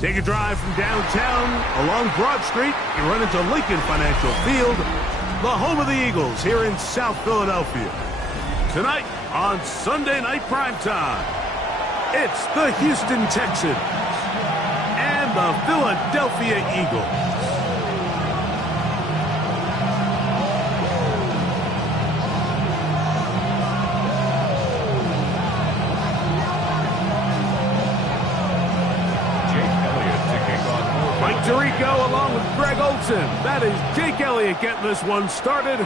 Take a drive from downtown along Broad Street. You run into Lincoln Financial Field, the home of the Eagles here in South Philadelphia. Tonight on Sunday Night Primetime, it's the Houston Texans and the Philadelphia Eagles. Tirico along with Greg Olson. That is Jake Elliott getting this one started.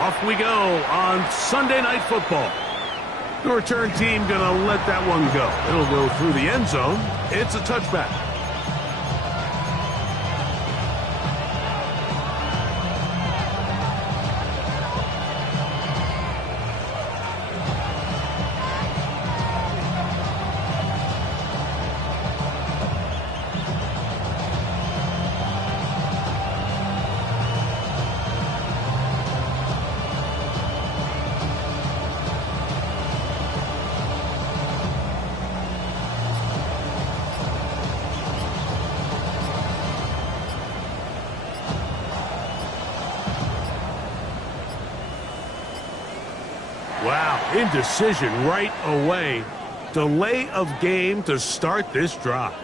Off we go on Sunday Night Football. The return team going to let that one go. It'll go through the end zone. It's a touchback. Wow, indecision right away. Delay of game to start this drive.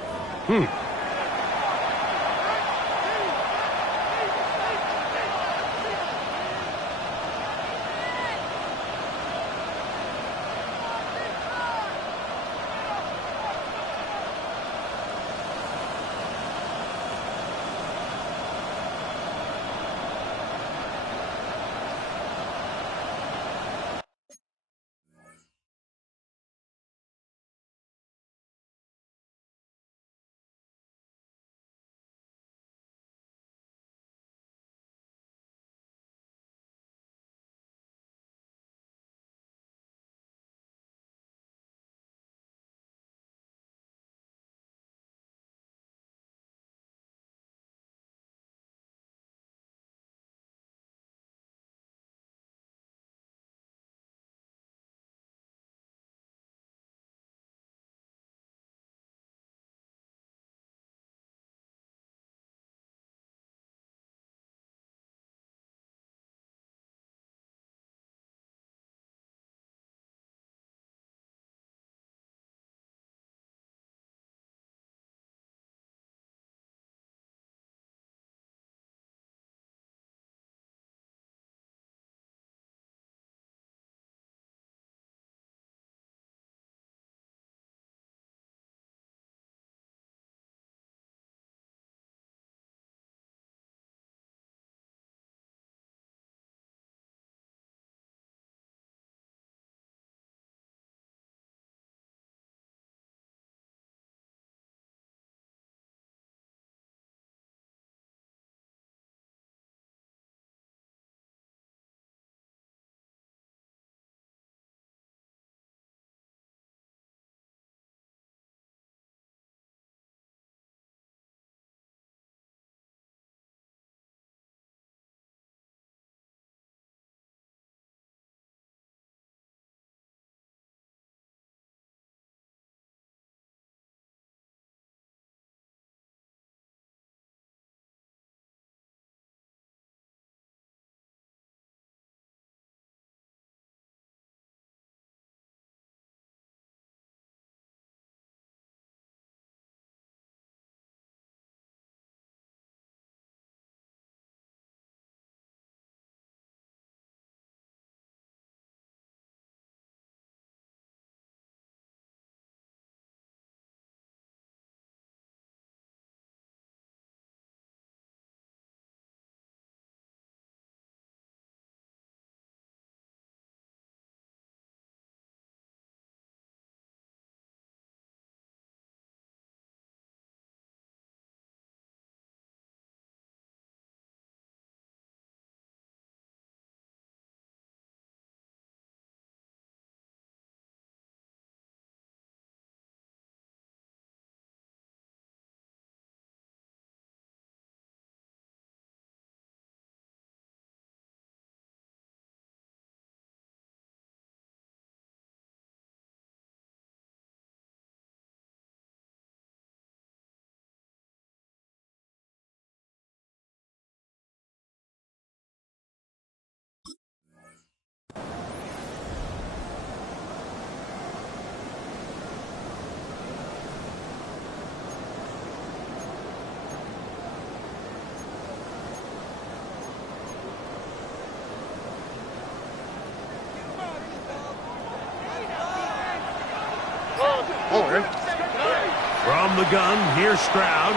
From the gun, here's Stroud.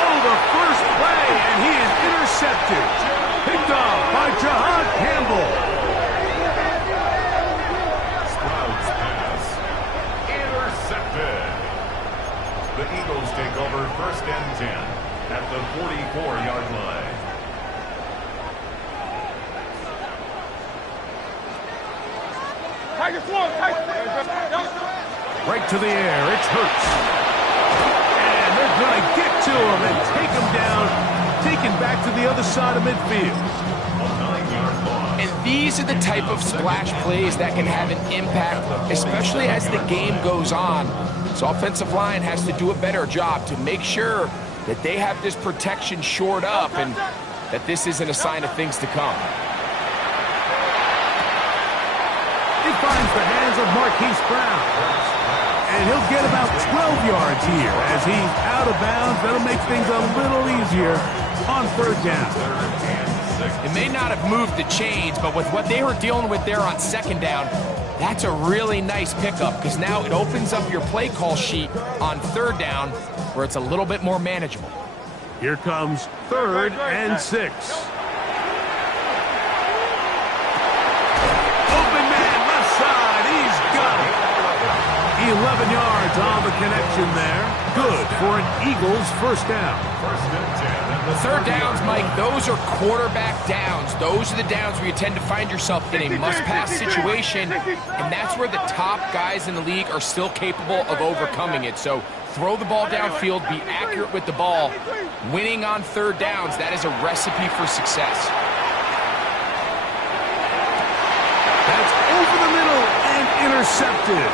Oh, the first play, and he is intercepted. Picked off by Jahad Campbell. Stroud's pass. Intercepted. The Eagles take over 1st and 10 at the 44-yard line. Right to the air, it's Hurts. And they're going to get to him and take him down, taken back to the other side of midfield. And these are the type of splash plays that can have an impact, especially as the game goes on. So offensive line has to do a better job to make sure that they have this protection shored up and that this isn't a sign of things to come. It finds the hands of Marquise Brown. And he'll get about 12 yards here as he's out of bounds. That'll make things a little easier on 3rd down. It may not have moved the chains, but with what they were dealing with there on 2nd down, that's a really nice pickup because now it opens up your play call sheet on 3rd down where it's a little bit more manageable. Here comes 3rd and 6. Open man, left side, he's got it. 11 yards on the connection there. Good for an Eagles 1st down. 1st and 10. 3rd downs, Mike, those are quarterback downs. Those are the downs where you tend to find yourself in a must-pass situation, and that's where the top guys in the league are still capable of overcoming it. So throw the ball downfield, be accurate with the ball. Winning on 3rd downs, that is a recipe for success. That's over the middle and intercepted.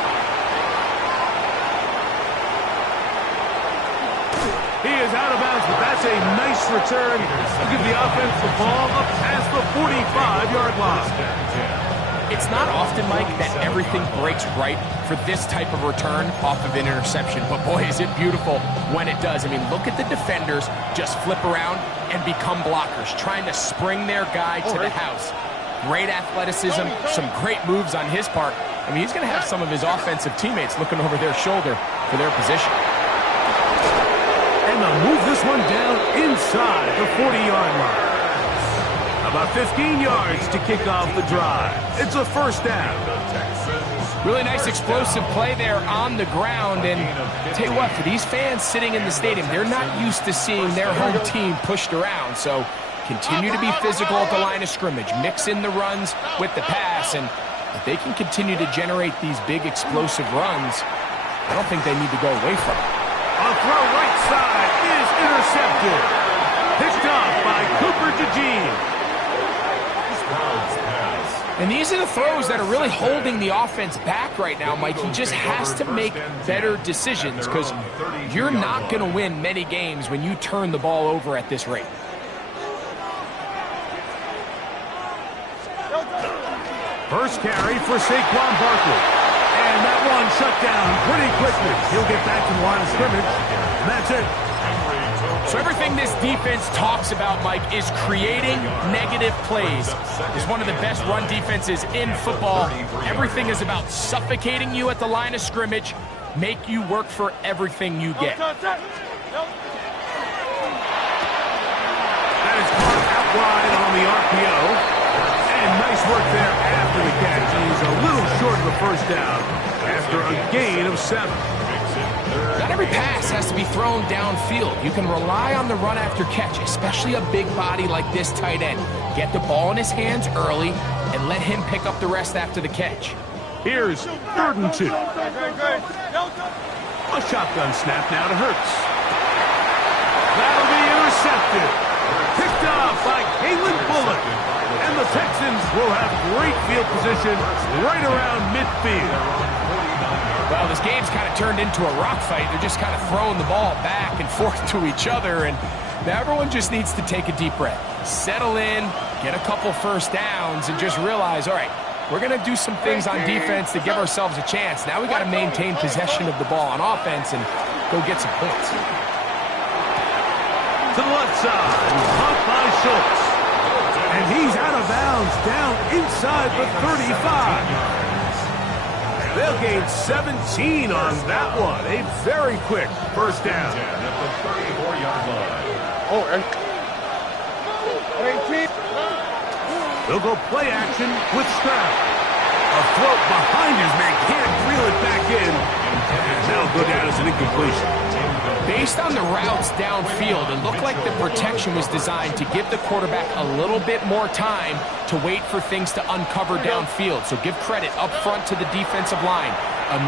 He is out of bounds, but that's a nice return to give the offense the ball up past the 45-yard line. It's not often, Mike, that everything breaks right for this type of return off of an interception. But, boy, is it beautiful when it does. I mean, look at the defenders just flip around and become blockers, trying to spring their guy to the house. Great athleticism, some great moves on his part. I mean, he's going to have some of his offensive teammates looking over their shoulder for their position. And they'll move this one down inside the 40-yard line. About 15 yards to kick off the drive. It's a 1st down. Really nice explosive play there on the ground. And tell you what, for these fans sitting in the stadium, they're not used to seeing their home team pushed around. So continue to be physical at the line of scrimmage. Mix in the runs with the pass. And if they can continue to generate these big explosive runs, I don't think they need to go away from it. A throw right side is intercepted. Picked off by Cooper DeJean. And these are the throws that are really holding the offense back right now, Mike. He just has to make better decisions because you're not going to win many games when you turn the ball over at this rate. First carry for Saquon Barkley. And that one shut down pretty quickly. He'll get back to the line of scrimmage, and that's it. So everything this defense talks about, Mike, is creating negative plays. It's one of the best run defenses in football. Everything is about suffocating you at the line of scrimmage, make you work for everything you get. That is caught out wide on the RPO. And nice work there after the catch. He's a little short of the 1st down after a gain of 7. Not every pass has to be thrown downfield. You can rely on the run after catch, especially a big body like this tight end. Get the ball in his hands early and let him pick up the rest after the catch. Here's 3rd and 2. A shotgun snap now to Hurts. That'll be intercepted. Picked off by Kalen Bullock. And the Texans will have great field position right around midfield. Well, this game's kind of turned into a rock fight. They're just kind of throwing the ball back and forth to each other, and now everyone just needs to take a deep breath. Settle in, get a couple 1st downs, and just realize, all right, we're going to do some things on defense to give ourselves a chance. Now we got to maintain possession of the ball on offense and go get some points. To the left side, caught by Schultz. And he's out of bounds down inside the 35. They'll gain 17 on that one. A very quick first down. At the 34-yard line. They'll go play action with Stroud. A throw behind his man, can't reel it back in. And that'll go down as an incompletion. Based on the routes downfield, it looked like the protection was designed to give the quarterback a little bit more time to wait for things to uncover downfield. So give credit up front to the defensive line.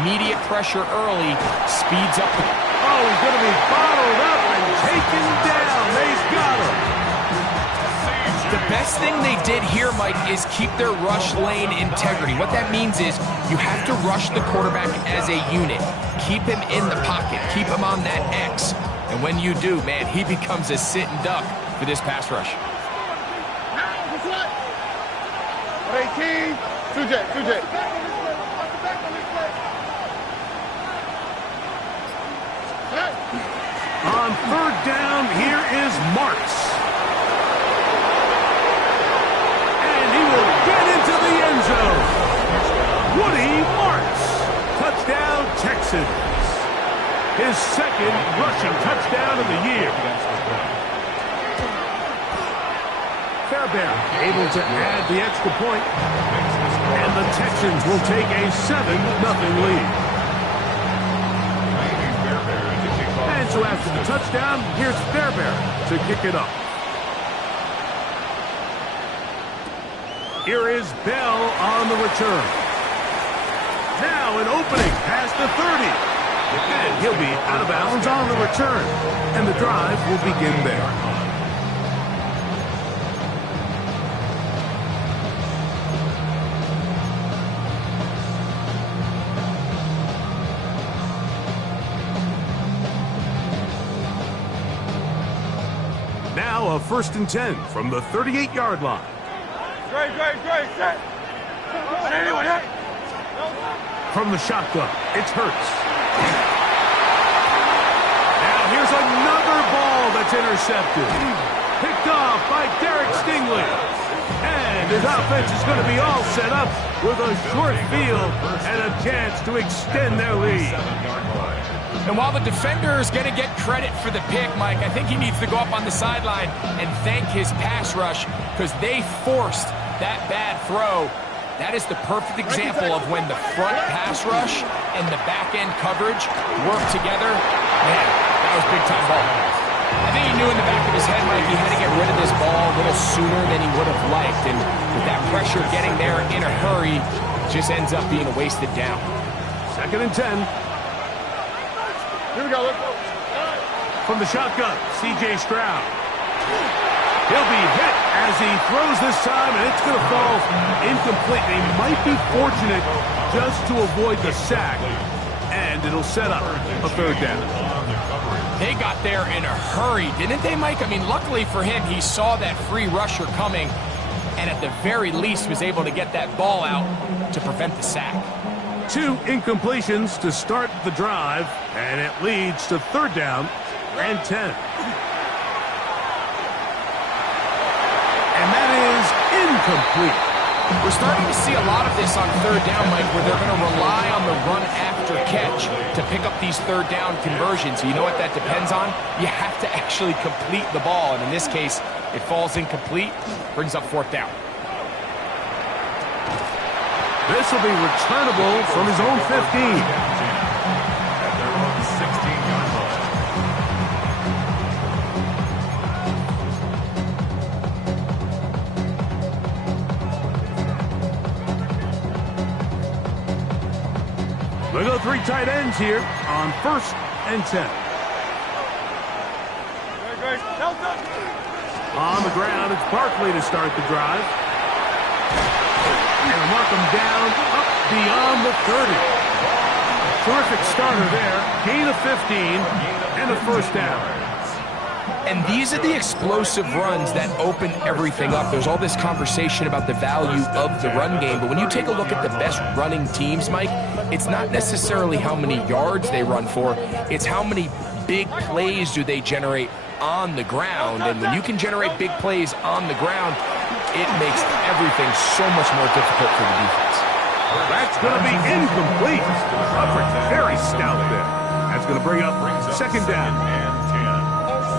Immediate pressure early speeds up. Oh, he's going to be bottled up and taken down. They've got him. The best thing they did here, Mike, is keep their rush lane integrity. What that means is you have to rush the quarterback as a unit. Keep him in the pocket. Keep him on that X. And when you do, man, he becomes a sitting duck for this pass rush. 18, 2J. On third down, here is Marks. He will get into the end zone. Woody Marks. Touchdown, Texans. His second rushing touchdown of the year. Fairbairn able to add the extra point. And the Texans will take a 7-0 lead. And so after the touchdown, here's Fairbairn to kick it up. Here is Bell on the return. Now an opening past the 30. And he'll be out of bounds on the return. And the drive will begin there. Now a 1st and 10 from the 38-yard line. Great. From the shotgun, it's Hurts. Now here's another ball that's intercepted. Picked off by Derek Stingley. And his offense is going to be all set up with a short field and a chance to extend their lead. And while the defender is going to get credit for the pick, Mike, I think he needs to go up on the sideline and thank his pass rush because they forced that bad throw. That is the perfect example of when the front pass rush and the back-end coverage work together. Man, that was big-time ball. I think he knew in the back of his head, Mike, he had to get rid of this ball a little sooner than he would have liked. And with that pressure getting there in a hurry, it just ends up being a wasted down. 2nd and 10. Here we go. From the shotgun, C.J. Stroud. He'll be hit as he throws this time, and it's going to fall incomplete. They might be fortunate just to avoid the sack, and it'll set up a 3rd down. They got there in a hurry, didn't they, Mike? I mean, luckily for him, he saw that free rusher coming, and at the very least was able to get that ball out to prevent the sack. 2 incompletions to start the drive, and it leads to 3rd down and 10. And that is incomplete. We're starting to see a lot of this on 3rd down, Mike, where they're going to rely on the run after catch to pick up these 3rd down conversions. So you know what that depends on? You have to actually complete the ball, and in this case, it falls incomplete, brings up 4th down. This will be returnable from his own 15. At their own 16-yard line. They go 3 tight ends here on 1st and 10. On the ground, it's Barkley to start the drive. And mark him down up beyond the 30. Terrific starter there. Gain of 15 and a 1st down. And these are the explosive runs that open everything up. There's all this conversation about the value of the run game, but when you take a look at the best running teams, Mike, it's not necessarily how many yards they run for, it's how many big plays do they generate on the ground. And when you can generate big plays on the ground, it makes everything so much more difficult for the defense. That's That's going to be incomplete. Coverage very stout there. That's going to bring up second down.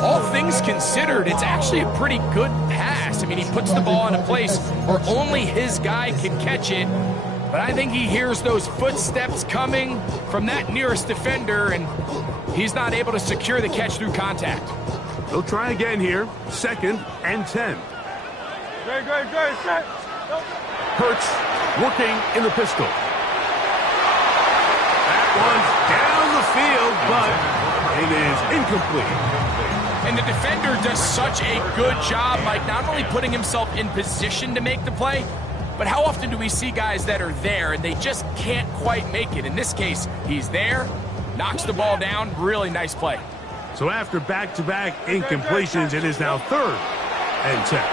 All things considered, it's actually a pretty good pass. I mean, he puts the ball in a place where only his guy can catch it. But I think he hears those footsteps coming from that nearest defender, and he's not able to secure the catch through contact. They'll try again here. Second and 10. Great, set. Hurts working in the pistol. That one's down the field, but it is incomplete. And the defender does such a good job, Mike, not only putting himself in position to make the play, but how often do we see guys that are there and they just can't quite make it? In this case, he's there, knocks the ball down, really nice play. So after back-to-back incompletions, it is now third and 10.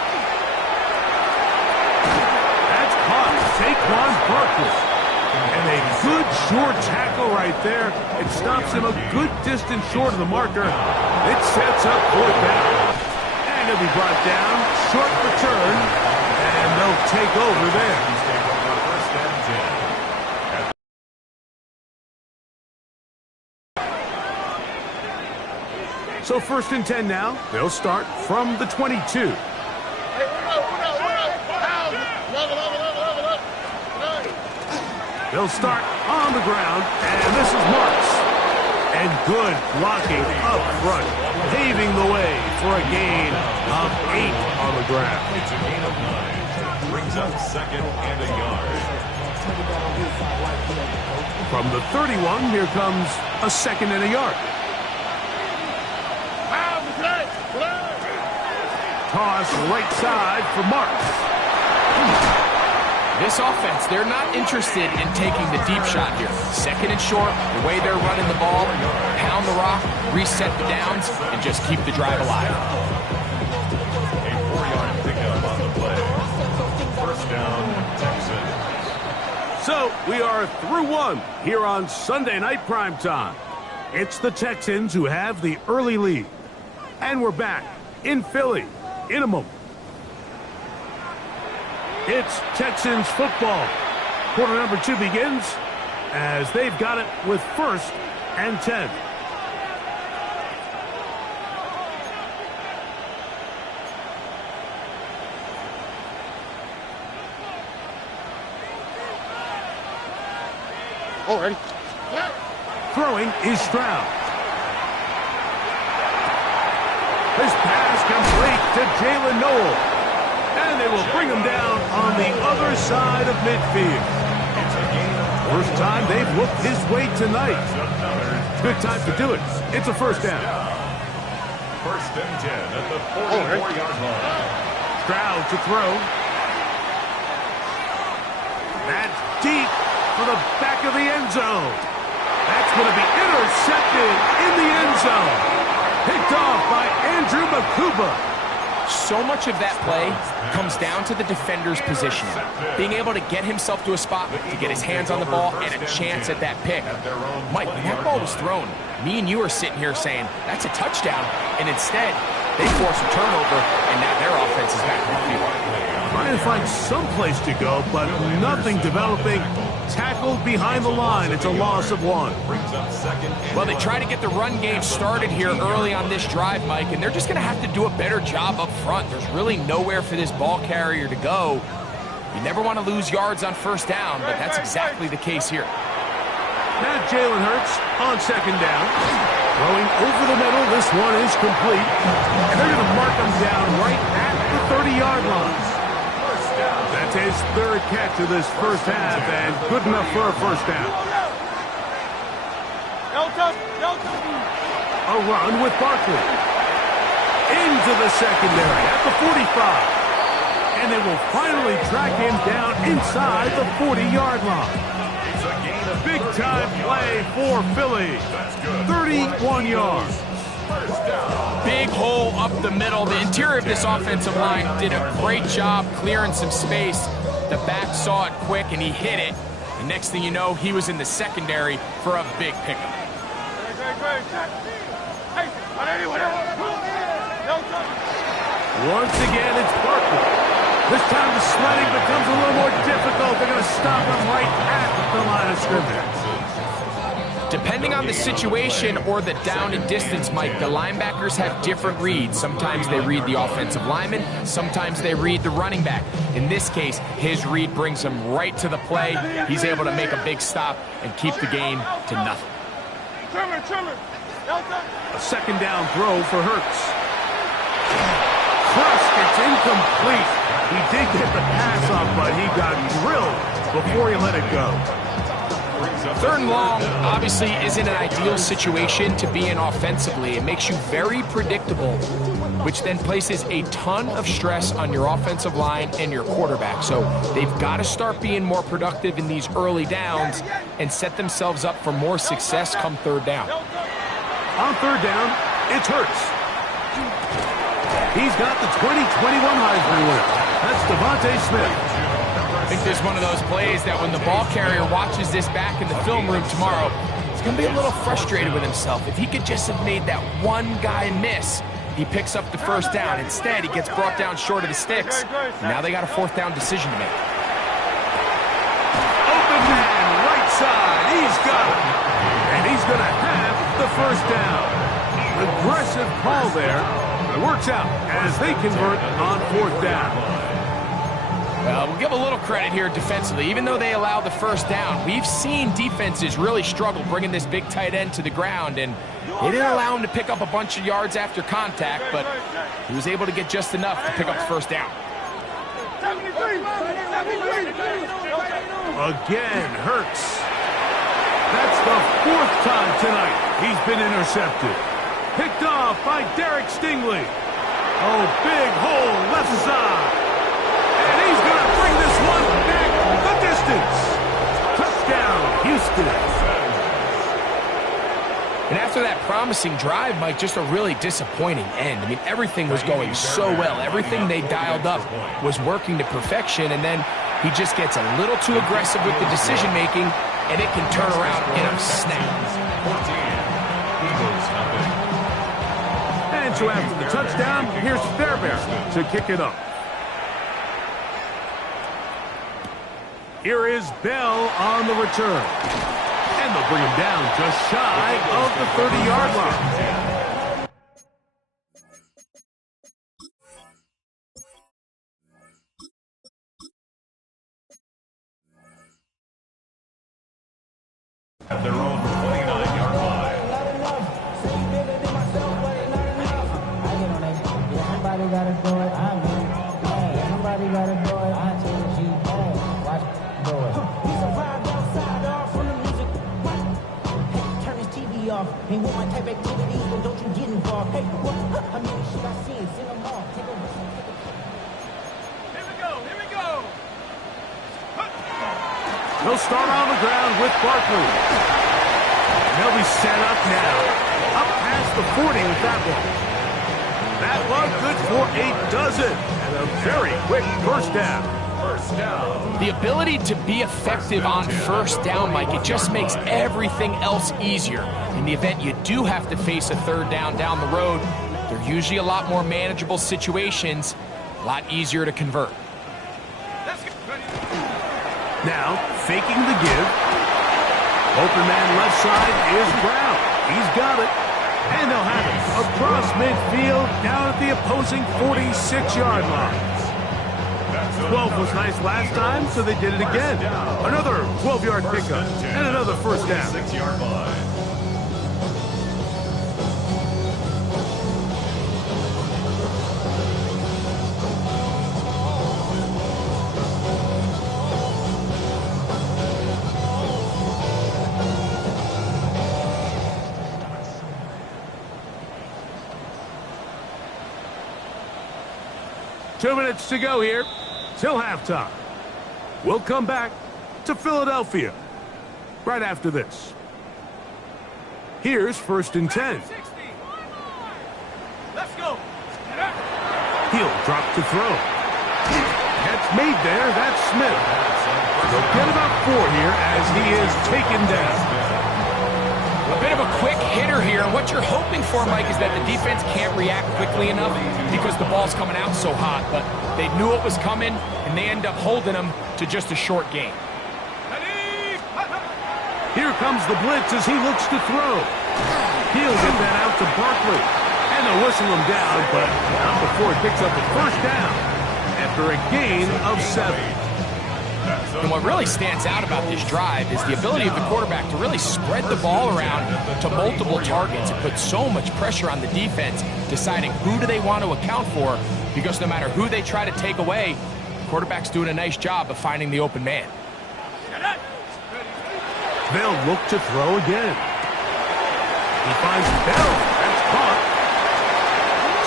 That's caught. Saquon Barkley. And a good short tackle right there. It stops him a good distance short of the marker. It sets up fourth down. And he'll be brought down. Short return. And they'll take over there. So first and 10 now. They'll start from the 22. They'll start on the ground, and this is Marks. And good blocking up front, paving the way for a gain of 8 on the ground. It's a gain of 9. Brings up second and a yard. From the 31, here comes a second and a yard. Toss right side for Marks. This offense, they're not interested in taking the deep shot here. Second and short, the way they're running the ball, pound the rock, reset the downs, and just keep the drive alive. A 4-yard pickup on the play. First down, Texans. So we are through one here on Sunday Night Primetime. It's the Texans who have the early lead. And we're back in Philly in a moment. It's Texans football. Quarter number 2 begins as they've got it with first and 10. Oh, ready? Throwing is Stroud. This pass complete to Jalen Noel. And they will bring him down on the other side of midfield. First time they've looked his way tonight. Good time to do it. It's a first down. First and 10 at the 44-yard line. Stroud to throw. That's deep for the back of the end zone. That's going to be intercepted in the end zone. Picked off by Andrew Makuba. So much of that play comes down to the defender's positioning. Being able to get himself to a spot, to get his hands on the ball, and a chance at that pick. Mike, when that ball was thrown, me and you are sitting here saying, that's a touchdown. And instead, they force a turnover, and now their offense is back in the field. Trying to find some place to go, but nothing developing. Tackled behind the line. It's a loss of 1. Well, they try to get the run game started here early on this drive, Mike, and they're just going to have to do a better job up front. There's really nowhere for this ball carrier to go. You never want to lose yards on first down, but that's exactly the case here. Now Jalen Hurts on second down. Throwing over the middle. This one is complete. And they're going to mark him down right at the 30-yard line. That's his third catch of this first half, and good enough for a first down. A run with Barkley. Into the secondary at the 45. And they will finally track him down inside the 40-yard line. Big-time play for Philly. 31 yards. Big hole up the middle. The interior of this offensive line did a great job clearing some space. The back saw it quick, and he hit it. And next thing you know, he was in the secondary for a big pickup. Once again, it's Barkley. This time the sledding becomes a little more difficult. They're going to stop him right at the line of scrimmage. Depending on the situation or the down and distance, Mike, the linebackers have different reads. Sometimes they read the offensive lineman, sometimes they read the running back. In this case, his read brings him right to the play. He's able to make a big stop and keep the gain to nothing. A second down throw for Hurts. Crushed, it's incomplete. He did get the pass off, but he got drilled before he let it go. Third and long obviously isn't an ideal situation to be in offensively. It makes you very predictable, which then places a ton of stress on your offensive line and your quarterback. So they've got to start being more productive in these early downs and set themselves up for more success come third down. On third down, it's Hurts. He's got the 2021 Heisman winner. That's Devontae Smith. I think there's one of those plays that when the ball carrier watches this back in the film room tomorrow, he's going to be a little frustrated with himself. If he could just have made that one guy miss, he picks up the first down. Instead, he gets brought down short of the sticks. Now they got a fourth down decision to make. Open man, right side. He's got it. And he's going to have the first down. Aggressive call there. It works out as they convert on fourth down. Well, we'll give a little credit here defensively. Even though they allow the first down, we've seen defenses really struggle bringing this big tight end to the ground, and they didn't allow him to pick up a bunch of yards after contact, but he was able to get just enough to pick up the first down. Again, Hurts. That's the fourth time tonight he's been intercepted. Picked off by Derek Stingley. Oh, big hole left side. And he's going to bring this one back the distance. Touchdown, Houston. And after that promising drive, Mike, just a really disappointing end. I mean, everything was going so well. Everything they dialed up was working to perfection, and then he just gets a little too aggressive with the decision-making, and it can turn around in a snap. And so after the touchdown, here's Fairbairn to kick it up. Here is Bell on the return. And they'll bring him down just shy of the 30-yard line. At their own 29-yard line. Somebody gotta do it. I mean, hey, somebody gotta do it. I tell you, hey, watch do it. We survived outside off from the music. Hey, turn his TV off. Ain't want my type activities, but don't you get involved. Hey, what? I mean, shit I seen, send them off. Take a risk. Here we go, here we go. They'll start on the ground with Barkley. And they'll be set up now. Up past the 40 with that one. That one good for a dozen. And a very quick first down. First down. The ability to be effective on first down, Mike, it just makes everything else easier. In the event you do have to face a third down the road, they're usually a lot more manageable situations, a lot easier to convert. Now, faking the give. Open man left side is Brown. He's got it. And they'll have it across midfield down at the opposing 46-yard line. 12 was nice last time, so they did it again. Another 12-yard pickup and another first down. 6-yard line. Two minutes to go here till halftime. We'll come back to Philadelphia right after this. Here's 1st and 10. Let's go. He'll drop to throw. That's made there. That's Smith. They'll get about 4 here as he is taken down. A bit of a quick hitter here. And what you're hoping for, Mike, is that the defense can't react quickly enough because the ball's coming out so hot. But they knew it was coming, and they end up holding them to just a short game. Here comes the blitz as he looks to throw. He'll get that out to Barkley. And they'll whistle him down, but not before he picks up the first down after a gain of 7. And what really stands out about this drive is the ability of the quarterback to really spread the ball around to multiple targets and put so much pressure on the defense, deciding who do they want to account for, because no matter who they try to take away, the quarterback's doing a nice job of finding the open man. They'll look to throw again. He finds Bell. That's caught.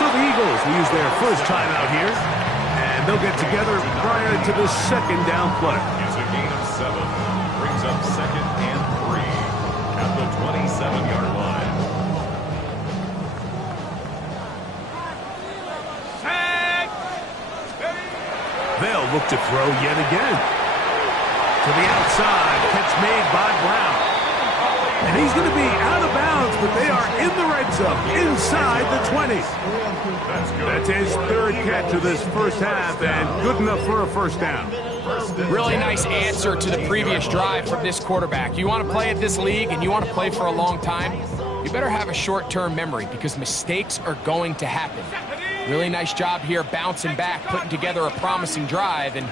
So the Eagles will use their first timeout here, and they'll get together prior to the second down play. It's a gain of 7. Brings up 2nd and 3 at the 27-yard line. They'll look to throw yet again. To the outside, catch made by Brown. And he's going to be out of bounds, but they are in the red zone, inside the 20. That's his third catch of this first half, and good enough for a first down. Really nice answer to the previous drive from this quarterback. You want to play at this league and you want to play for a long time, you better have a short-term memory because mistakes are going to happen. Really nice job here bouncing back, putting together a promising drive, and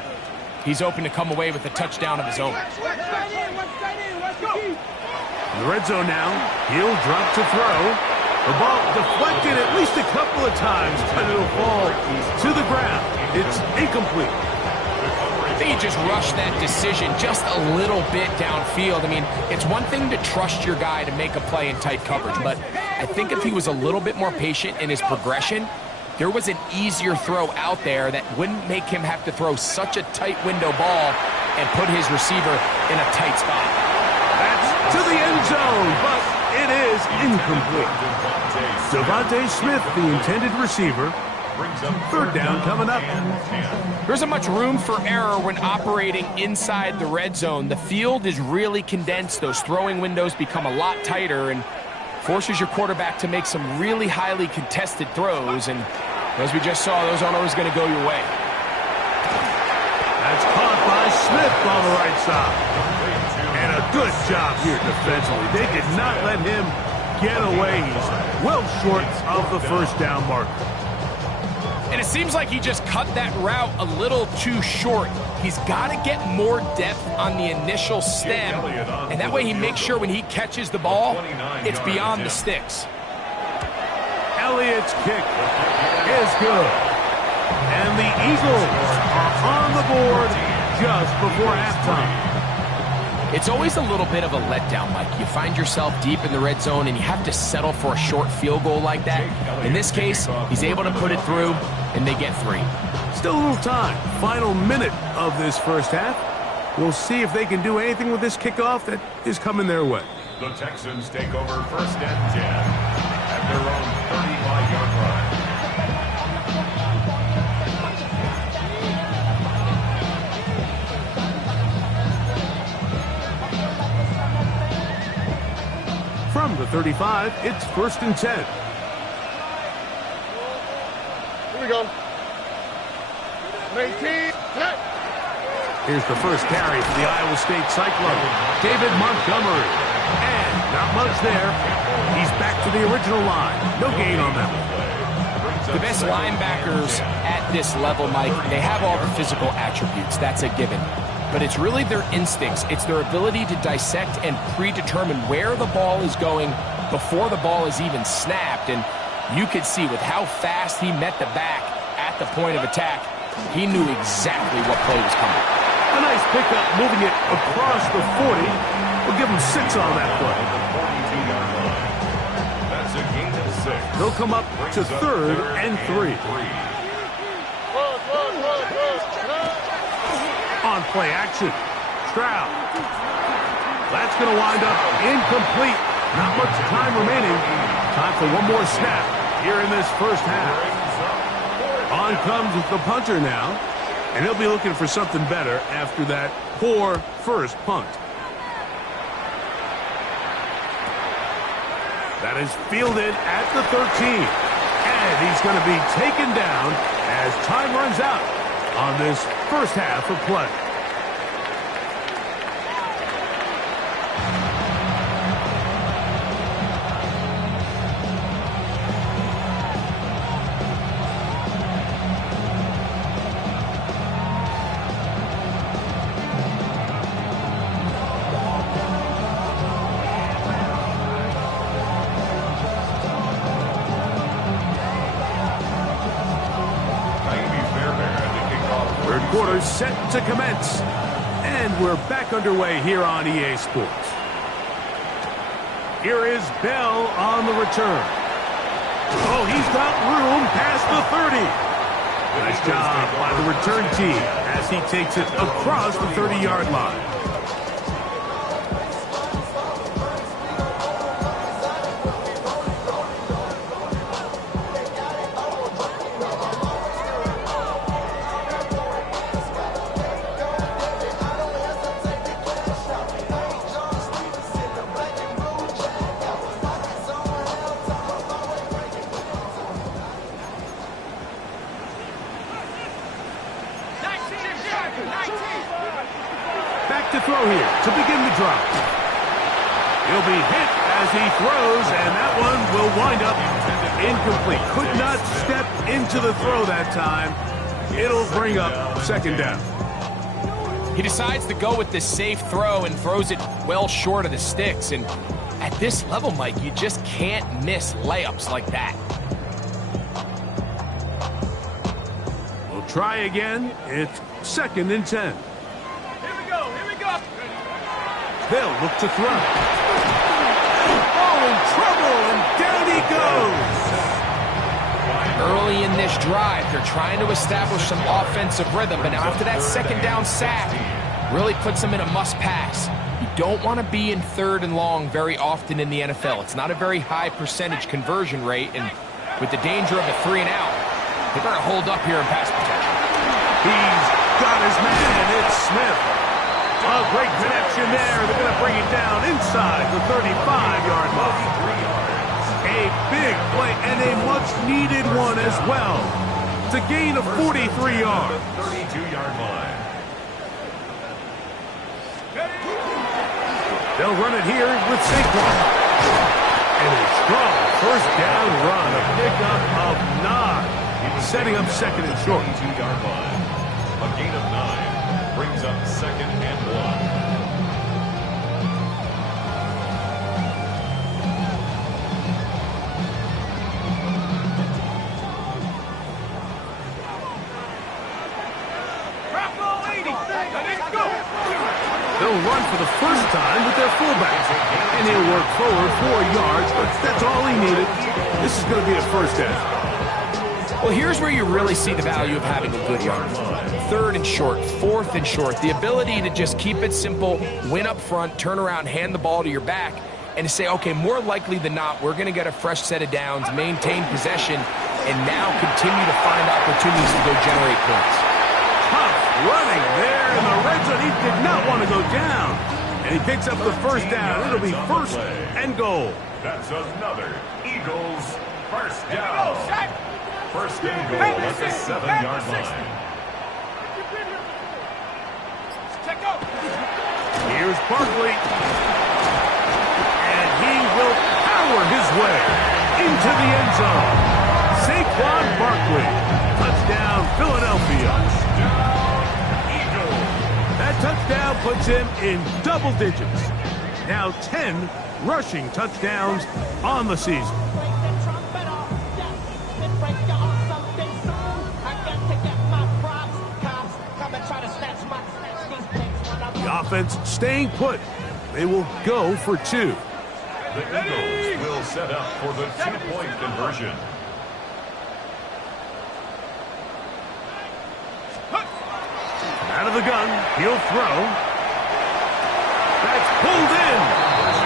he's open to come away with a touchdown of his own. In the red zone now, he'll drop to throw. The ball deflected at least a couple of times, but it'll fall to the ground. It's incomplete. I think he just rushed that decision just a little bit downfield. I mean, it's one thing to trust your guy to make a play in tight coverage, but I think if he was a little bit more patient in his progression, there was an easier throw out there that wouldn't make him have to throw such a tight window ball and put his receiver in a tight spot. That's to the end zone, but it is incomplete. Devontae Smith, the intended receiver. Third down coming up. There isn't much room for error when operating inside the red zone. The field is really condensed. Those throwing windows become a lot tighter and forces your quarterback to make some really highly contested throws. And as we just saw, those aren't always going to go your way. That's caught by Smith on the right side. And a good job here defensively. They did not let him get away. He's well short of the first down marker. And it seems like he just cut that route a little too short. He's got to get more depth on the initial stem, and that way he makes sure when he catches the ball, it's beyond the sticks. Elliott's kick is good. And the Eagles are on the board just before halftime. It's always a little bit of a letdown, Mike. You find yourself deep in the red zone and you have to settle for a short field goal like that. In this case, he's able to put it through, and they get 3. Still a little time. Final minute of this first half. We'll see if they can do anything with this kickoff that is coming their way. The Texans take over 1st and 10 at their own 35-yard line. From the 35, it's 1st and 10. Here we go. 19. Here's the first carry for the Iowa State Cyclone, David Montgomery. And not much there. He's back to the original line. No gain on that one. The best linebackers at this level, Mike, they have all the physical attributes. That's a given. But it's really their instincts. It's their ability to dissect and predetermine where the ball is going before the ball is even snapped. And you could see with how fast he met the back at the point of attack, he knew exactly what play was coming. A nice pickup moving it across the 40. We'll give him 6 on that play. That's a gain of 6. They'll come up to 3rd and 3. On play action. Stroud. That's going to wind up incomplete. Not much time remaining. Time for one more snap here in this first half. On comes the punter now, and he'll be looking for something better after that poor first punt. That is fielded at the 13. And he's going to be taken down as time runs out on this first half of play. Quarter set to commence. And we're back underway here on EA Sports. Here is Bell on the return. Oh, he's got room past the 30. Nice job by the return team as he takes it across the 30-yard line. Back to throw here to begin the drive. He'll be hit as he throws, and that one will wind up incomplete. Could not step into the throw that time. It'll bring up second down. He decides to go with this safe throw and throws it well short of the sticks. And at this level, Mike, you just can't miss layups like that. We'll try again. It's 2nd and 10. They'll look to throw. Oh, in trouble, and down he goes. Early in this drive, they're trying to establish some offensive rhythm, but now after that second down sack, really puts them in a must-pass. You don't want to be in 3rd and long very often in the NFL. It's not a very high percentage conversion rate, and with the danger of a 3 and out, they better hold up here in pass protection. He's got his man. It's Smith. A great connection there. They're going to bring it down inside the 35-yard line. A big play and a much-needed one as well. It's a gain of 43 yards. 32-yard line. They'll run it here with Saquon. And a strong first down run. A pickup of 9. Setting up 2nd and short. 22-yard line. A gain of 9. Brings up 2nd and 1. They'll run for the first time with their fullback. And he'll work forward 4 yards, but that's all he needed. This is going to be a first down. Well, here's where you really see the value of having a good run. 3rd and short, 4th and short. The ability to just keep it simple, win up front, turn around, hand the ball to your back, and to say, okay, more likely than not, we're going to get a fresh set of downs, maintain possession, and now continue to find opportunities to go generate points. Tough running there in the red zone. He did not want to go down. And he picks up the first down. It'll be 1st and goal. That's another Eagles first down. 1st and goal at the 7-yard line. Here's Barkley. And he will power his way into the end zone. Saquon Barkley. Touchdown, Philadelphia. That touchdown puts him in double digits. Now 10 rushing touchdowns on the season. The offense staying put. They will go for 2. The Eagles will set up for the 2-point conversion. Out of the gun, he'll throw. That's pulled in.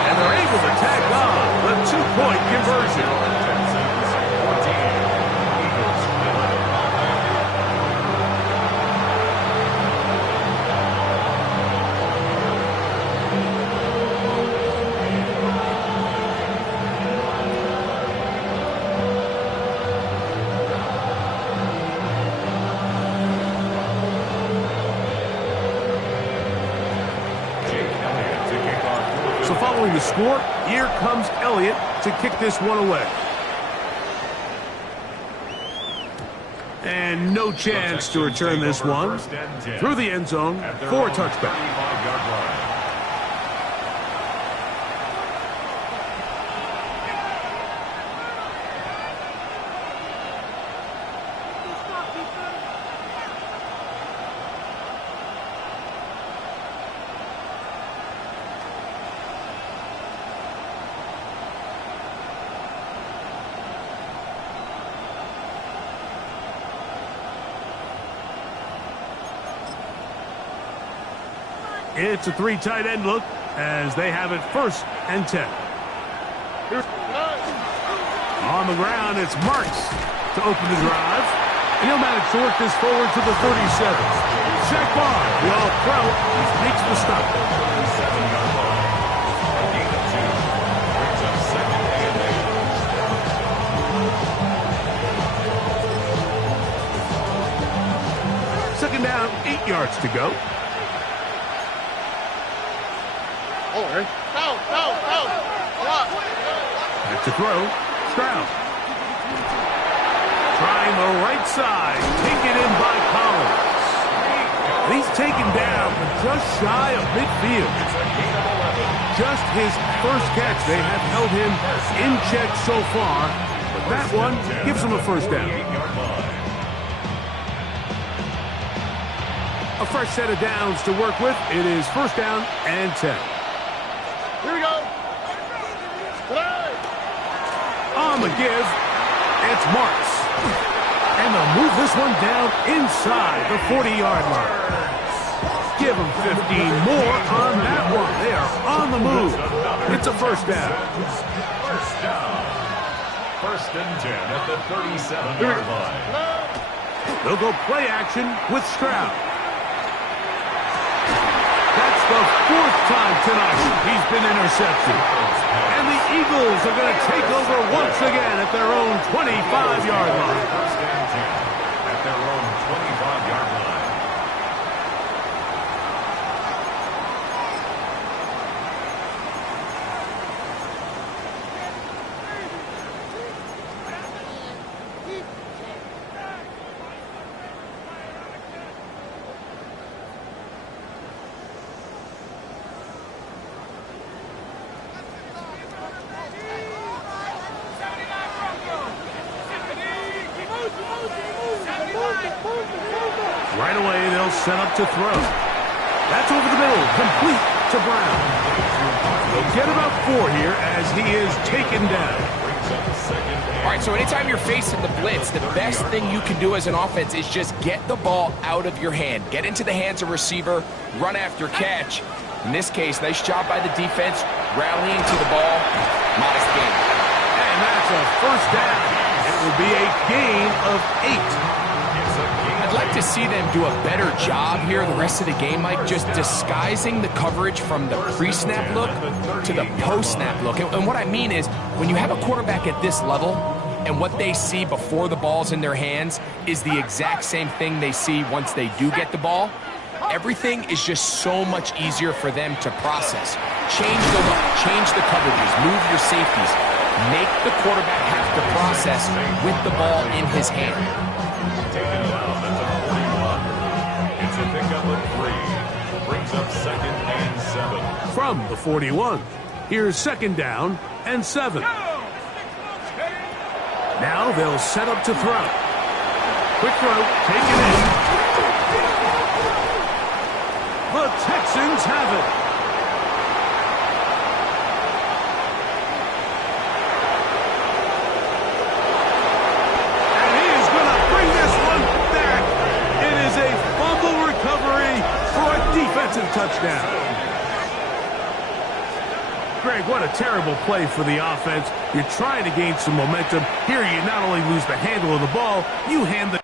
And they're able to tag on the 2-point conversion. So following the score, here comes Elliott to kick this one away. And no chance to return this one through the end zone for a touchback. It's a three tight end look as they have it 1st and 10. On the ground, it's Marks to open the drive. And he'll manage to work this forward to the 37. Shaq Barr, the All-Pro, makes the stop. Second down, 8 yards to go. Back to throw. Stroud. Trying the right side. Taken in by Collins. He's taken down just shy of midfield. Just his first catch. They have held him in check so far. But that one gives him a first down. A fresh set of downs to work with. It is 1st down and 10. Here we go. On the give, it's Marks. And they'll move this one down inside the 40-yard line. Give them 15 more on that one. They are on the move. It's a 1st down. 1st and 10 at the 37-yard line. They'll go play action with Stroud. That's the 4th time tonight he's been intercepted. And the Eagles are going to take over once again at their own 25-yard line. 1st and 10 at their own 25-yard line. Right away, they'll set up to throw. That's over the middle, complete to Brown. They'll get about 4 here as he is taken down. All right, so anytime you're facing the blitz, the best thing you can do as an offense is just get the ball out of your hand. Get into the hands of receiver, run after catch. In this case, nice job by the defense, rallying to the ball. Modest gain. And that's a 1st down. It will be a gain of 8. I'd like to see them do a better job here the rest of the game, Mike, just disguising the coverage from the pre-snap look to the post-snap look. And what I mean is, when you have a quarterback at this level, and what they see before the ball's in their hands is the exact same thing they see once they do get the ball, everything is just so much easier for them to process. Change the look, change the coverages, move your safeties. Make the quarterback have to process with the ball in his hand. Taken down at the 41. It's a pickup of 3. Brings up 2nd and 7. From the 41, here's 2nd down and 7. Now they'll set up to throw. Quick throw, taken in. The Texans have it. Defensive touchdown. Greg, what a terrible play for the offense. You're trying to gain some momentum. Here you not only lose the handle of the ball, you hand the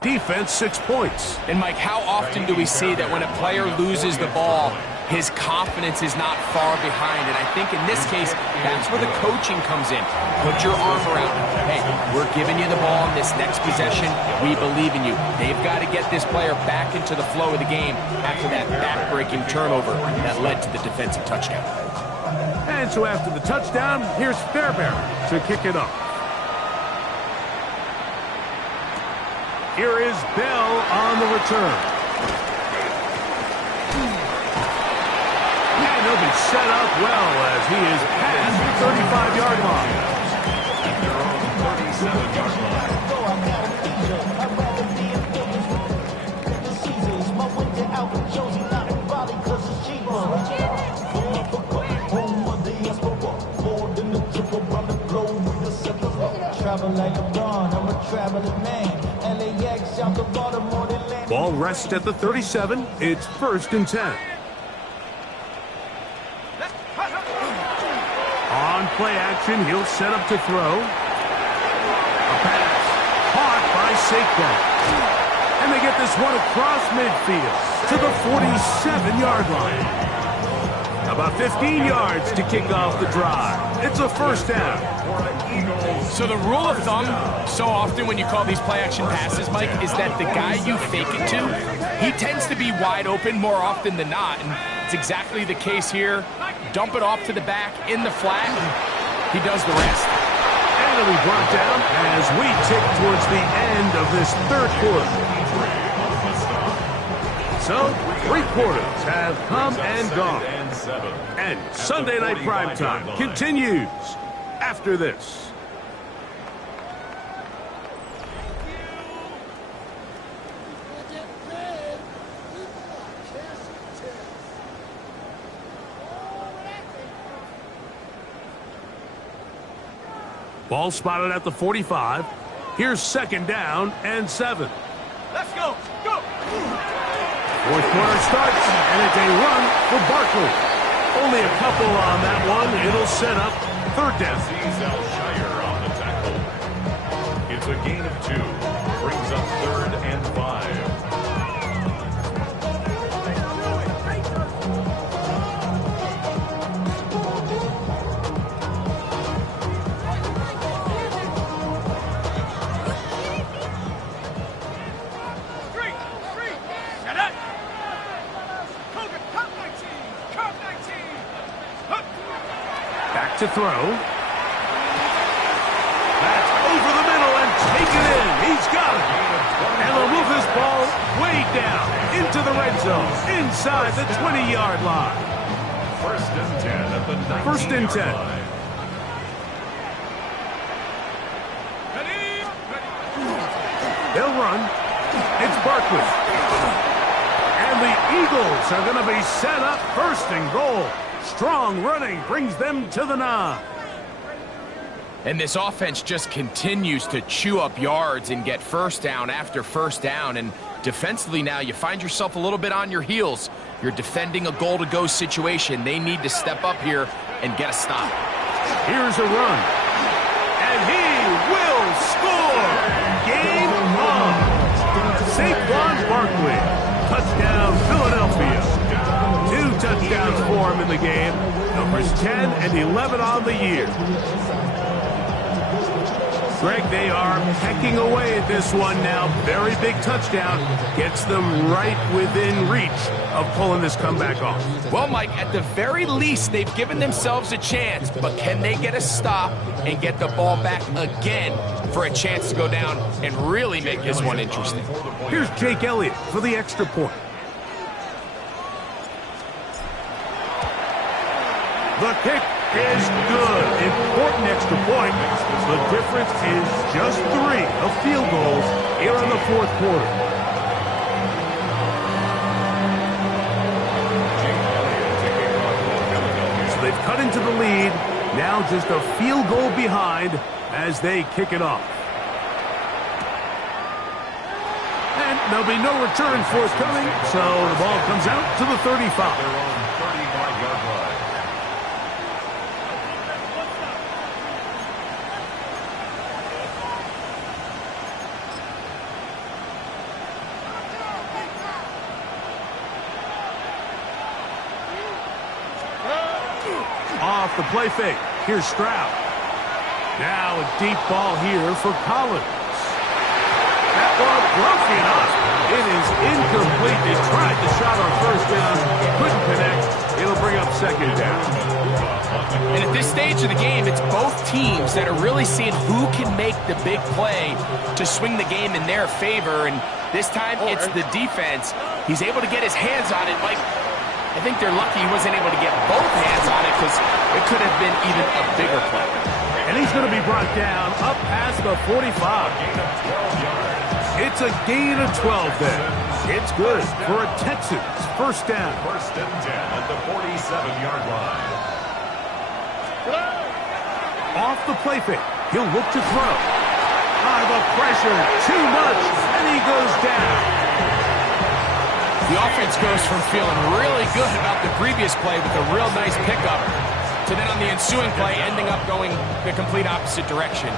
defense 6 points. And Mike, how often do we see that when a player loses the ball, his confidence is not far behind. And I think in this case, that's where the coaching comes in. Put your arm around him. Hey, we're giving you the ball in this next possession. We believe in you. They've got to get this player back into the flow of the game after that back-breaking turnover that led to the defensive touchdown. And so after the touchdown, here's Fairbairn to kick it off. Here is Bell on the return. And he'll be set up well as he is past the 35-yard line. Their own 37-yard line. Ball rests at the 37. It's 1st and 10. On play action, he'll set up to throw. A pass caught by Saquon. And they get this one across midfield to the 47-yard line. About 15 yards to kick off the drive. It's a 1st down. So the rule of thumb, so often when you call these play-action passes, Mike, is that the guy you fake it to, he tends to be wide open more often than not. And it's exactly the case here. Dump it off to the back in the flat. He does the rest. And it'll be brought down as we tick towards the end of this 3rd quarter. So, 3 quarters have come and gone. And Sunday Night Primetime continues after this. Ball spotted at the 45. Here's 2nd down and 7. Let's go. Go. 4th quarter starts, and it's a run for Barkley. Only a couple on that one. It'll set up 3rd down. Sees Al-Shire on the tackle. It's a gain of 2. Brings up 3rd and 5. To throw. That's over the middle and taken in. He's got it. And they'll move this ball way down into the red zone, inside the 20-yard line. 1st and 10 at the 19-yard 1st and 10. line. They'll run. It's Barkley. And the Eagles are going to be set up 1st and goal. Strong running brings them to the 9. And this offense just continues to chew up yards and get 1st down after 1st down. And defensively now, you find yourself a little bit on your heels. You're defending a goal-to-go situation. They need to step up here and get a stop. Here's a run. And he will score. Game on. Saquon Barkley. Touchdown, Philadelphia. 2 touchdowns for him in the game. Numbers 10 and 11 on the year. Greg, they are pecking away at this one now. Very big touchdown. Gets them right within reach of pulling this comeback off. Well, Mike, at the very least, they've given themselves a chance. But can they get a stop and get the ball back again for a chance to go down and really make this one interesting? Here's Jake Elliott for the extra point. The kick is good. Important extra point. The difference is just 3 of field goals here in the 4th quarter. So they've cut into the lead. Now just a field goal behind as they kick it off. And there'll be no return forthcoming, so the ball comes out to the 35. Off the play fake. Here's Stroud. Now a deep ball here for Collins. That ball broken up. It is incomplete. They tried the shot on first down. Couldn't connect. It'll bring up second down. And at this stage of the game, it's both teams that are really seeing who can make the big play to swing the game in their favor. And this time, it's the defense. He's able to get his hands on it. Mike, I think they're lucky he wasn't able to get both hands on it because it could have been even a bigger play. And he's going to be brought down up past the 45. It's a gain of 12 then. It's good for a Texans first down. First and 10 at the 47-yard line. Off the play fake. He'll look to throw. The pressure, too much, and he goes down. The offense goes from feeling really good about the previous play with a real nice pickup to then on the ensuing play ending up going the complete opposite direction.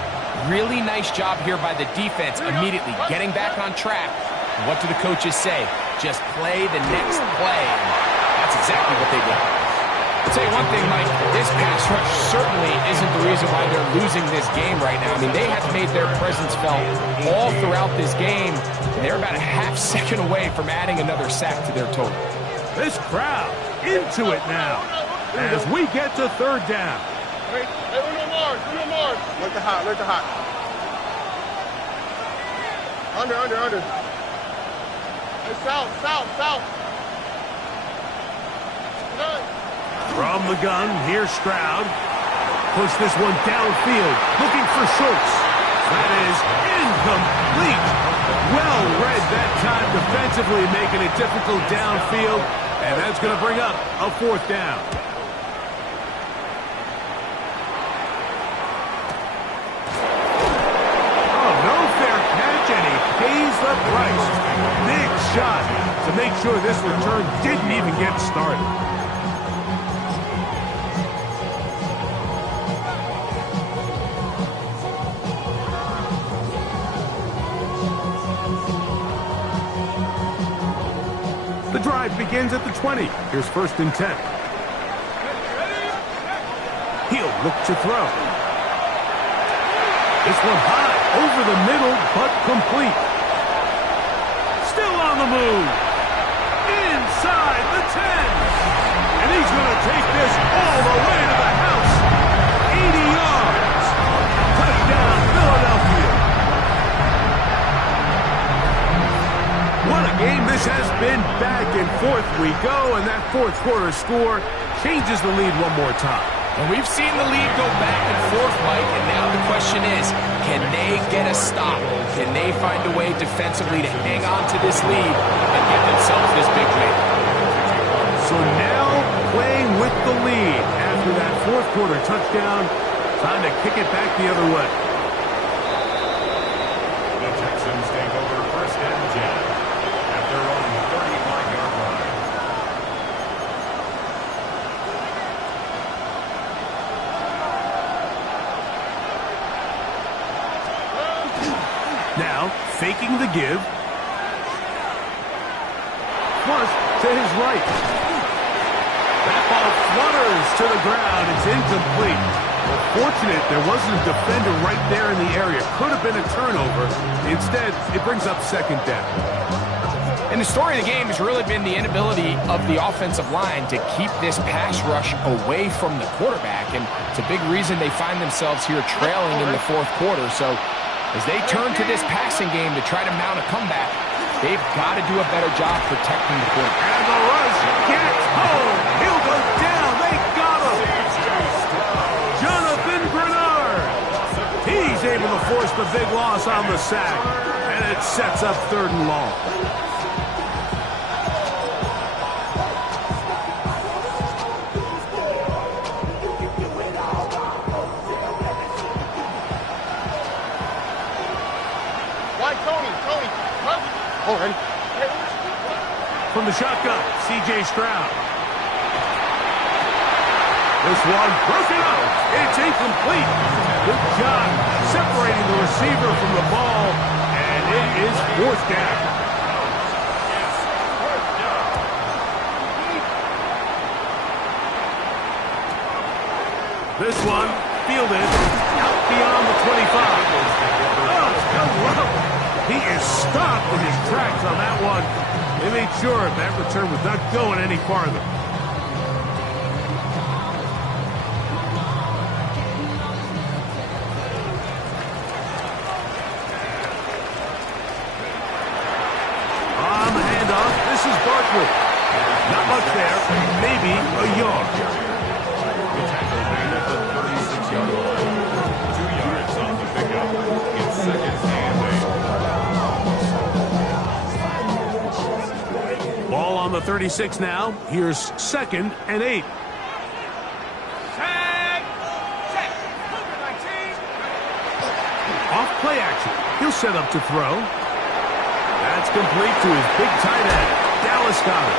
Really nice job here by the defense immediately getting back on track. What do the coaches say? Just play the next play. That's exactly what they did. I'll tell you one thing, Mike, this pass rush certainly isn't the reason why they're losing this game right now. I mean, they have made their presence felt all throughout this game, and they're about a half second away from adding another sack to their total. This crowd into it now as we get to third down. Hey, no more. Let the hot. Under. Hey, south. Good. From the gun, here's Stroud. Push this one downfield, looking for Schultz. That is incomplete. Well read that time defensively, making it difficult downfield, and that's going to bring up a fourth down. Oh, no fair catch, and he pays the price. Big shot to make sure this return didn't even get started. The drive begins at the 20. Here's first and 10. He'll look to throw. This one high, over the middle, but complete. Still on the move. Inside the 10. And he's going to take this all the way to the house. 80 yards. Touchdown, Philadelphia. What a game this has been. Back and forth we go, and that fourth quarter score changes the lead one more time. And we've seen the lead go back and forth, Mike, and now the question is, can they get a stop? Can they find a way defensively to hang on to this lead and give themselves this big win? So now playing with the lead after that fourth quarter touchdown, time to kick it back the other way. The Texans take over first and 10 at their own 35-yard line. Now, faking the give. Flush to his right. That ball flutters to the ground. It's incomplete. Well, fortunate there wasn't a defender right there in the area. Could have been a turnover. Instead, it brings up second down. And the story of the game has really been the inability of the offensive line to keep this pass rush away from the quarterback. And it's a big reason they find themselves here trailing in the fourth quarter. So as they turn to this passing game to try to mount a comeback, they've got to do a better job protecting the quarterback. And the rush gets home. He'll go down. They got him. Jonathan Bernard. He's able to force the big loss on the sack. And it sets up third and long. Ready? From the shotgun, C.J. Stroud. This one broken up. It's incomplete. Good job separating the receiver from the ball, and it is fourth down. This one fielded out beyond the 25. Oh, hello. He is stopped in his tracks on that one. They made sure that return was not going any farther. On the handoff, this is Barkley. Not much there, maybe a yard. The tackle made at the 36-yard line. 2 yards on the pickup. It's second and 8. Ball on the 36 now. Here's second and 8. Off play action. He'll set up to throw. That's complete to his big tight end. Dallas got it.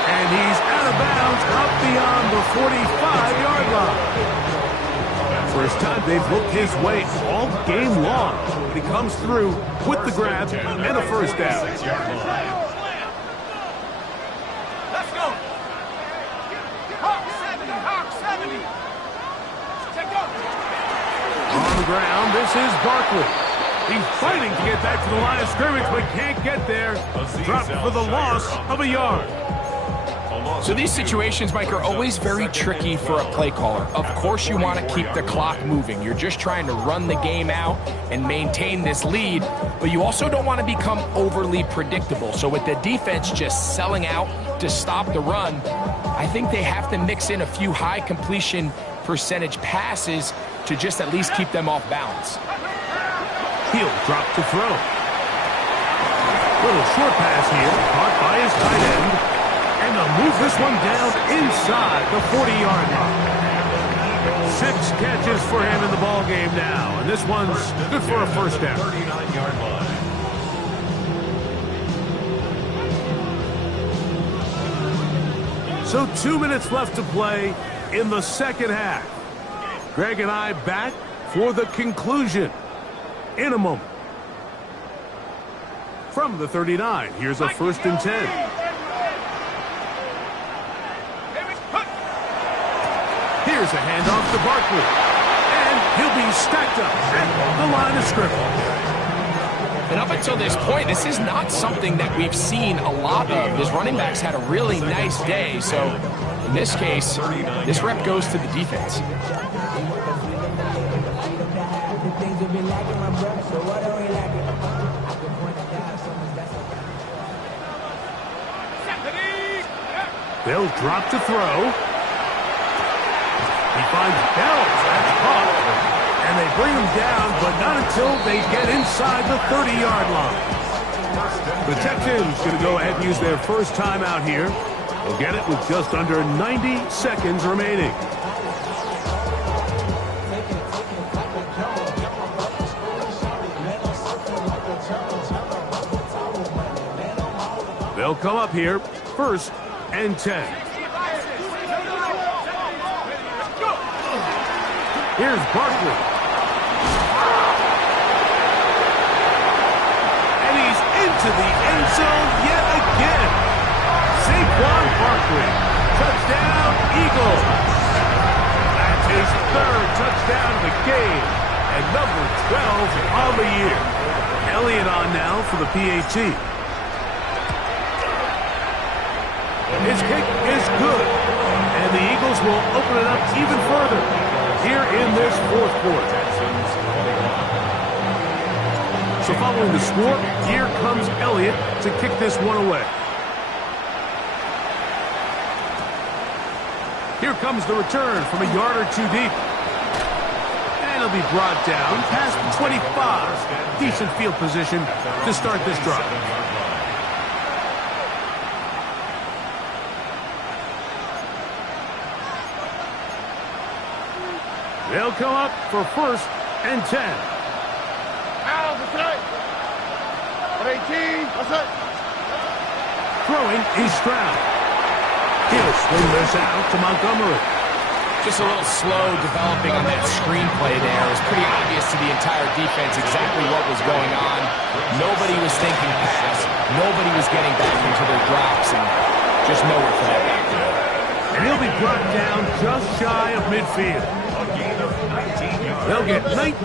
And he's out of bounds up beyond the 45-yard line. First time they've looked his way all game long. He comes through with the grab and a first down. Let's go. Hawk 70. Hawk 70. Take go. On the ground, this is Barkley. He's fighting to get back to the line of scrimmage, but can't get there. Dropped for the loss of a yard. So these situations, Mike, are always very tricky for a play caller. Of course you want to keep the clock moving. You're just trying to run the game out and maintain this lead, but you also don't want to become overly predictable. So with the defense just selling out to stop the run, I think they have to mix in a few high completion percentage passes to just at least keep them off balance. He'll drop to throw. Little short pass here, caught by his tight end. And they'll move this one down inside the 40-yard line. 6 catches for him in the ball game now, and this one's good for a first down. 39-yard line. So 2 minutes left to play in the second half. Greg and I back for the conclusion in a moment. From the 39, here's a first and 10. Here's a handoff to Barkley. And he'll be stacked up at the line of scrimmage. And up until this point, this is not something that we've seen a lot of. His running backs had a really nice day. So in this case, this rep goes to the defense. They'll drop to throw. He finds Bell. That's caught. And they bring him down, but not until they get inside the 30-yard line. The Texans going to go ahead and use their first timeout here. They'll get it with just under 90 seconds remaining. They'll come up here, first and 10. Here's Barkley. And he's into the end zone yet again. Saquon Barkley. Touchdown, Eagles. That's his third touchdown of the game. And number 12 on the year. Elliott on now for the PAT. His kick is good. And the Eagles will open it up even further here in this fourth quarter. So following the score, here comes Elliott to kick this one away. Here comes the return from a yard or two deep. And it'll be brought down past the 25. Decent field position to start this drive. They'll come up for first and 10. Out of the play. 18. What's up? Throwing is Stroud. He'll swing this out to Montgomery. Just a little slow developing on that screenplay there. It was pretty obvious to the entire defense exactly what was going on. Nobody was thinking pass. Nobody was getting back into their drops, and just nowhere for that back there. And he'll be brought down just shy of midfield. They'll get 19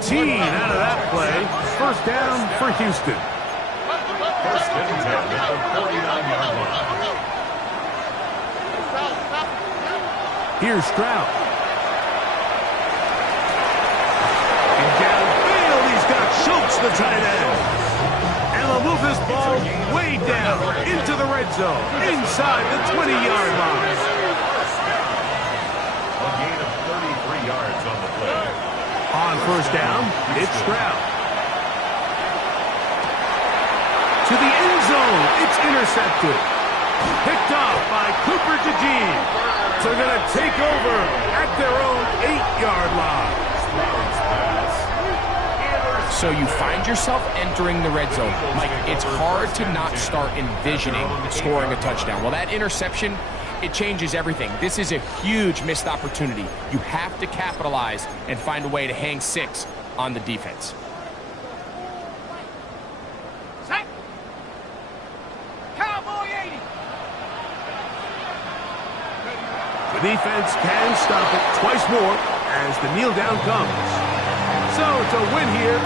out of that play. First down for Houston. First and 10 at the 49-yard line. Here's Stroud. And downfield, he's got Schultz, the tight end. And they'll move this ball way down into the red zone, inside the 20-yard line. A gain of 33 yards on the play. On first down, it's Stroud. To the end zone, it's intercepted. Picked off by Cooper DeJean. So they're going to take over at their own 8-yard line. So you find yourself entering the red zone. Mike, it's hard to not start envisioning scoring a touchdown. Well, that interception, it changes everything. This is a huge missed opportunity. You have to capitalize and find a way to hang 6 on the defense. Set. Cowboy 80. The defense can stop it twice more as the kneel down comes. So it's a win here